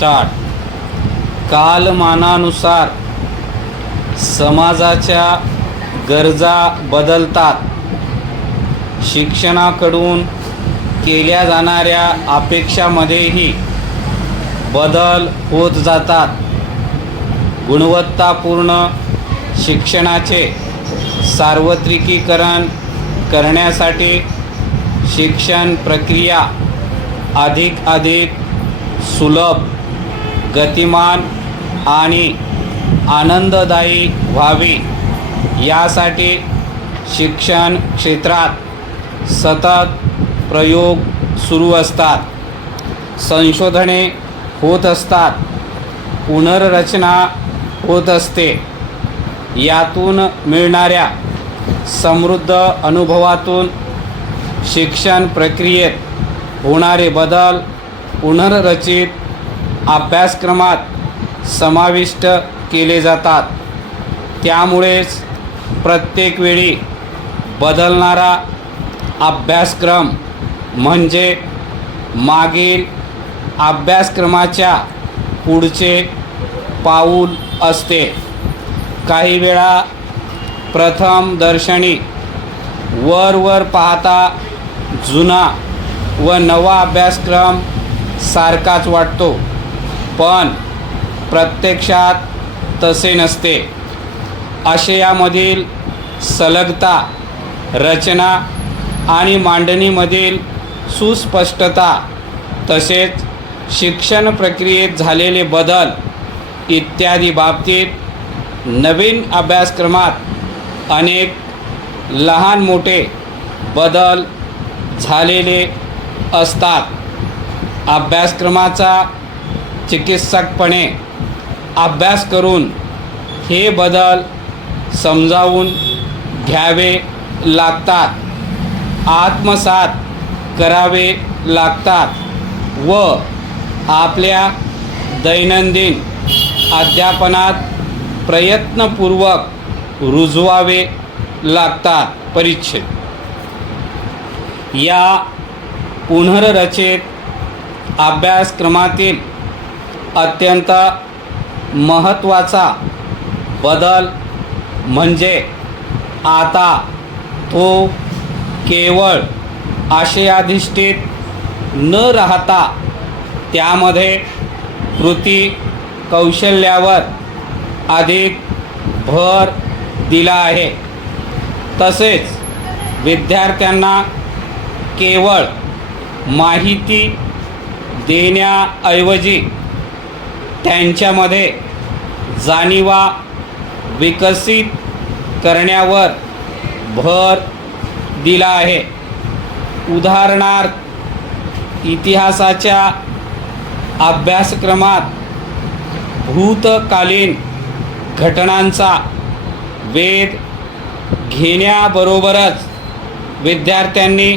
Start. कालमानानुसार समाजाच्या गरजा बदलतात. शिक्षणाकडून केल्या जाणाऱ्या अपेक्षांमध्येही बदल होत जातात. गुणवत्तापूर्ण शिक्षणाचे सार्वत्रिकीकरण करण्यासाठी शिक्षण प्रक्रिया अधिक सुलभ, गतिमान आणि आनंददायी व्हावी यासाठी शिक्षण क्षेत्रात सतत प्रयोग सुरू असतात. संशोधने होत असतात. पुनर्रचना होत असते. यातून मिळणाऱ्या समृद्ध अनुभवातून शिक्षण प्रक्रियेत होणारे बदल पुनर्रचित अभ्यासक्रमात समाविष्ट केले जातात. त्यामुळेच प्रत्येक वेळी बदलणारा अभ्यासक्रम म्हणजे मागील अभ्यासक्रमाच्या पुढचे पाऊल असते. काही वेळा प्रथमदर्शनी वर पाहता जुना व नवा अभ्यासक्रम सारखाच वाटतो, पण प्रत्यक्षात तसे नसते. आशयामधील सलगता, रचना आणि मांडणीमधील सुस्पष्टता, तसेच शिक्षण प्रक्रियेत झालेले बदल इत्यादी बाबतीत नवीन अभ्यासक्रमात अनेक लहान मोठे बदल झालेले असतात. अभ्यासक्रमाचा चिकित्सकपणे अभ्यास करून हे बदल समजावून घ्यावे लागतात, आत्मसात करावे लागतात व आपल्या दैनंदिन अध्यापनात प्रयत्नपूर्वक रुजवावे लागतात. परिच्छेद. या पुनर्रचित अभ्यासक्रमातील अत्यंत महत्त्वाचा बदल म्हणजे आता तो केवळ आशयाधिष्ठित न राहता त्यामध्ये कृती कौशल्यावर अधिक भर दिला आहे. तसेच विद्यार्थ्यांना केवळ माहिती देण्याऐवजी त्यांच्यामध्ये जाणीवा विकसित करण्यावर भर दिला आहे. उदाहरणार्थ, इतिहासाच्या अभ्यासक्रमात भूतकालीन घटनांचा वेध घेण्याबरोबरच विद्यार्थ्यांनी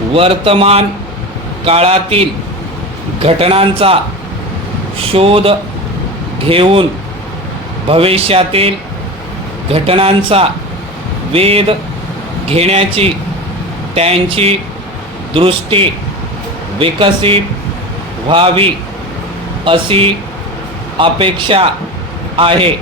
वर्तमान काळातील घटनांचा शोध घेऊन भविष्यातील घटनांचा वेध घेण्याची त्यांची दृष्टी विकसित व्हावी अशी अपेक्षा आहे.